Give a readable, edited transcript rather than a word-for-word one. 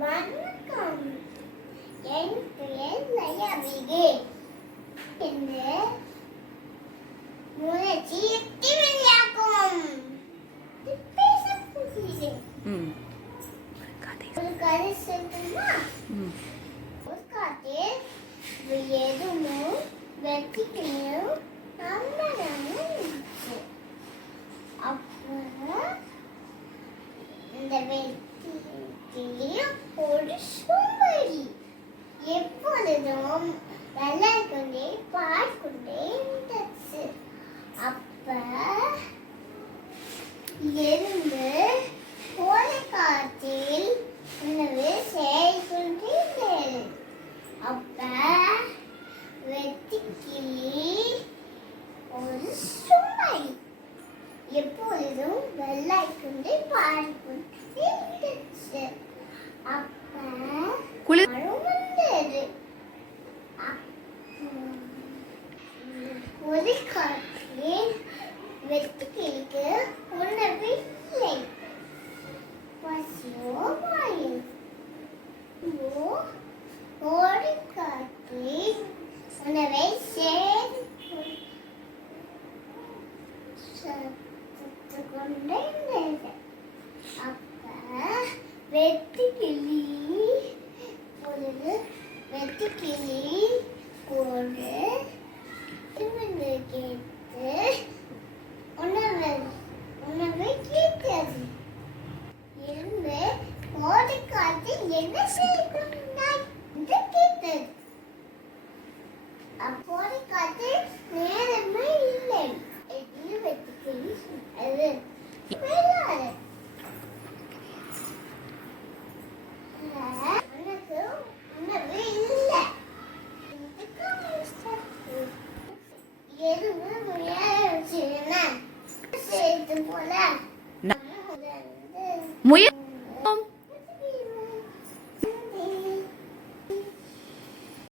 வணக்கம். என் பெயர் லயாபிகே. இந்த முயற்சி வெற்றியாக்கும். பேசப் போகிறேன். ஒரு கதை சொல்லட்டுமா? ஒரு காட்டில் எதுவும் வெற்றிக்கணும் அம்பலமும் இருந்துச்சு. அப்புறம் இந்த வெற்றிலையும் ஒரு சோம்பேறி எப்பொழுதும் விளையாடிக்கொண்டே பாடிக்கொண்டே இருந்துச்சு. அப்ப எறும்பு கோடைக்காற்றில் உணவு செய்துகொண்டிருந்தது. அப்ப வெட்டுக்கிளி ஒரு சோம்பேறி எப்பொழுதும் விளையாடிக்கொண்டே பாடிக்கொண்டே இருந்துச்சு. அப்ப மழை வந்தது. ஒரு காட்டில் வெட்டுக்கிளிக்கு உணவு இல்லை. பசியோ வாயில் ஒரு காட்டில் உணவை சேர்த்து கொண்டிருந்தது. அப்ப வெட்டுக்கிளி ஒரு திருமண கேட்டு உணவை கேட்டது. எறும்பு கோடை காலத்தில் என்ன செய்கிறாய் என்று கேட்டது. அப்போதை காலத்தில் நேரமே இல்லை. வெட்டுக்கிளி சொன்னது, வெள்ளாடு எனக்கு உணவு இல்லை. எறும்பு முயற்சி செய்து போல முயற்சி